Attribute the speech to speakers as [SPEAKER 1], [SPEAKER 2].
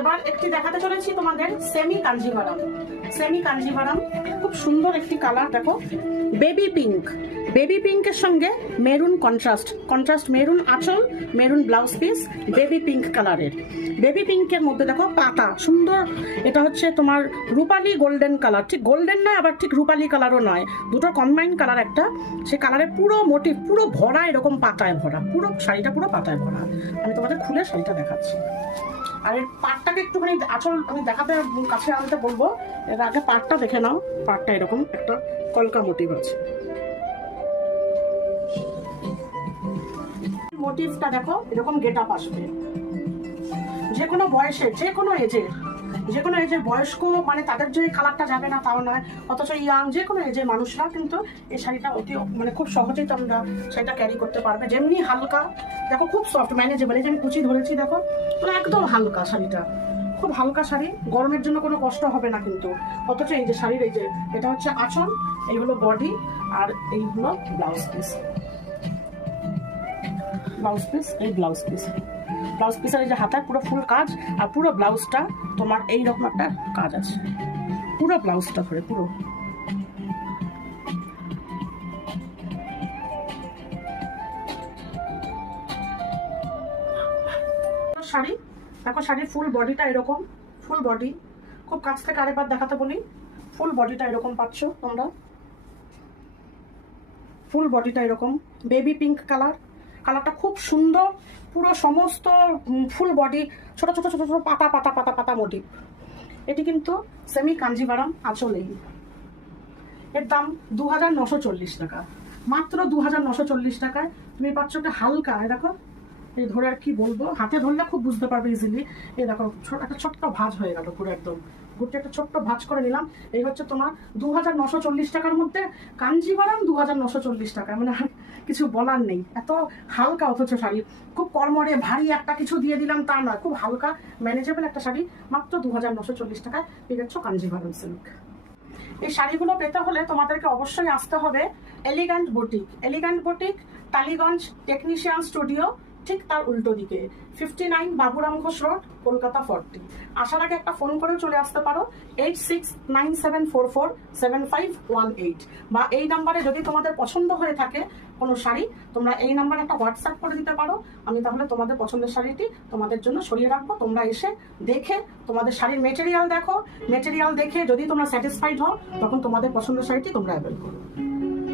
[SPEAKER 1] এবার একটি দেখাতে চলেছি তোমাদের সেমি কাঞ্জিভারাম সেমি কাঞ্জিভারাম খুব সুন্দর একটি কালার দেখো। বেবি পিঙ্ক বেবি পিঙ্কের সঙ্গে মেরুন কন্ট্রাস্ট কন্ট্রাস্ট মেরুন আঁচল maroon blouse piece baby pink কালারের বেবি পিঙ্কের মধ্যে দেখো পাতা। সুন্দর, এটা হচ্ছে তোমার রূপালি গোল্ডেন কালার ঠিক গোল্ডেন নয়, আবার ঠিক রূপালি কালারও নয়। দুটো কম্বাইন কালার একটা। সে কালারে পুরো মোটিভ পুরো ভরা এরকম পাতায় ভরা। পুরো শাড়িটা পুরো পাতায় ভরা। আমি তোমাদের খুলে শাড়িটা দেখাচ্ছি। আর এর পাটটাকে একটুখানি আচল আমি দেখাতে কাছে আনতে বলব। এর আগে পাটটা দেখে নাও। পাটটা এরকম একটা কলকা মোটিভ আছে। মোটিভটা দেখো, এরকম গেট আপ আসবে। যে কোনো বয়সে, যে কোনো এজের যে কোনো এজের বয়স্ক মানে তাদের যে কালারটা যাবে না তাও নয়, অথচ ইয়াং যে কোনো এজের মানুষরা কিন্তু এই শাড়িটা অতি মানে খুব সহজেই তোমরা শাড়িটা ক্যারি করতে পারবে। যেমনি হালকা, দেখো খুব সফট ম্যানেজেবল এই যে আমি কুচি ধরেছি, দেখো মানে একদম হালকা শাড়িটা। খুব হালকা শাড়ি, গরমের জন্য কোনো কষ্ট হবে না কিন্তু। অথচ এই যে শাড়ির এই যে, এটা হচ্ছে আঁচল এইগুলো বডি আর এইগুলো ব্লাউজ পিস ব্লাউজ পিস এই ব্লাউজ পিস ব্লাউজ পিসের যে হাতায় পুরো ফুল কাজ আর পুরো ব্লাউজটা তোমার এই রকম একটা কাজ আছে। পুরো ব্লাউজটা ধরে, পুরো। শাড়ি, দেখো শাড়ির ফুল বডিটা এরকম ফুল বডি খুব কাছ থেকে আরেকবার দেখাতে বলি ফুল বডিটা এরকম পাচ্ছ তোমরা। ফুল বডিটা এরকম বেবি পিঙ্ক কালার কালারটা খুব সুন্দর, পুরো সমস্ত ফুল বডি ছোট ছোট ছোট ছোট, পাতা পাতা পাতা পাতা মোটিভ এটি কিন্তু সেমি কাঞ্জিভারাম আঁচলেই। এর দাম দু হাজার নশো চল্লিশ টাকা। মাত্র দু হাজার নশো চল্লিশ টাকায় তুমি পাচ্ছ একটা হালকা দেখো, এই ধরে আর কি বলব? হাতে ধরলে খুব বুঝতে পারবে ইজিলি এই দেখো একটা ছোট্ট ভাঁজ হয়ে গেল পুরো একদম। গুটি একটা ছোট্ট ভাঁজ করে নিলাম। এই হচ্ছে তোমার দু হাজার নশো চল্লিশ টাকার মধ্যে। কাঞ্জিভারাম দু হাজার নশো চল্লিশ টাকা। মানে আর কিছু বলার নেই। এত হালকা অথচ শাড়ি। খুব কর্মরে ভারী একটা কিছু দিয়ে দিলাম তা নয়। খুব হালকা ম্যানেজেবল একটা শাড়ি। মাত্র দু হাজার নশো চল্লিশ টাকায় পেয়ে যাচ্ছ কাঞ্জিভারাম সিল্ক এই শাড়িগুলো পেতে হলে তোমাদেরকে অবশ্যই আসতে হবে elegant boutique elegant boutique Tollygunge technician studio ঠিক তার উল্টো দিকে। Fifty nine Baburam Ghosh road, Kolkata forty আসার আগে একটা ফোন করে চলে আসতে পারো eight six nine seven four four seven five one eight বা এই নাম্বারে যদি তোমাদের পছন্দ হয়ে থাকে কোনো শাড়ি, তোমরা এই নাম্বারে একটা হোয়াটসঅ্যাপ করে দিতে পারো। আমি তাহলে তোমাদের পছন্দের শাড়িটি তোমাদের জন্য সরিয়ে রাখব। তোমরা এসে দেখে তোমাদের শাড়ির মেটেরিয়াল দেখো। মেটেরিয়াল দেখে যদি তোমরা স্যাটিসফাইড হও, তখন তোমাদের পছন্দের শাড়িটি তোমরা অ্যাভেল করো।